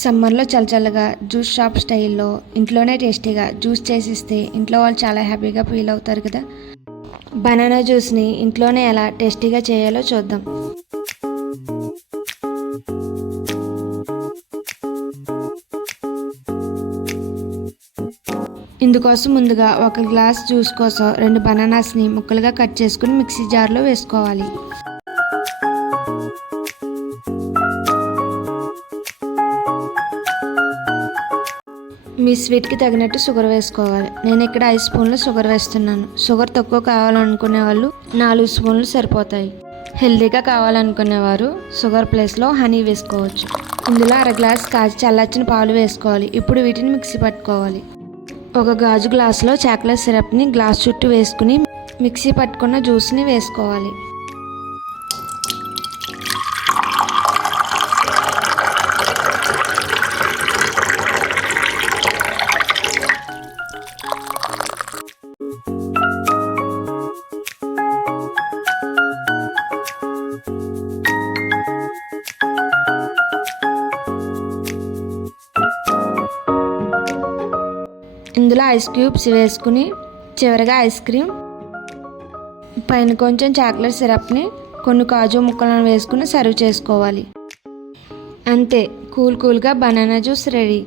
సమ్మర్లో చల్లచల్లగా juice shop స్టైల్లో ఇంట్లోనే టేస్టీగా జ్యూస్ చేసిస్తే ఇంట్లో వాళ్ళు చాలా హ్యాపీగా ఫీల్ అవుతారు కదా. బనానా జ్యూస్ని ఇంట్లోనే ఎలా టేస్టీగా చేయాలో చూద్దాం. ఇందుకోసం ముందుగా 1 గ్లాస్ జ్యూస్ కోసం 2 బనానాస్ని ముక్కలుగా కట్ చేసుకుని మిక్సీ జార్లో వేసుకోవాలి. మీ స్వీట్కి తగినట్టు షుగర్ వేసుకోవాలి. నేను ఇక్కడ 5 స్పూన్లు షుగర్ వేస్తున్నాను. షుగర్ తక్కువ కావాలనుకునే వాళ్ళు 4 స్పూన్లు సరిపోతాయి. హెల్తీగా కావాలనుకునేవారు షుగర్ ప్లేస్లో హనీ వేసుకోవచ్చు. ఇందులో 1/2 గ్లాస్ కాచి చల్లార్చిన పాలు వేసుకోవాలి. ఇప్పుడు వీటిని మిక్సీ పట్టుకోవాలి. 1 గాజు గ్లాసులో చాక్లెట్ సిరప్ని గ్లాస్ చుట్టూ వేసుకుని మిక్సీ పట్టుకున్న జ్యూస్ని వేసుకోవాలి. ఇందులో ఐస్ క్యూబ్స్ వేసుకుని చివరిగా ఐస్ క్రీమ్, పైన కొంచెం చాక్లెట్ సిరప్ని, కొన్ని కాజు ముక్కలను వేసుకుని సర్వ్ చేసుకోవాలి. అంతే, కూల్గా బనానా జ్యూస్ రెడీ.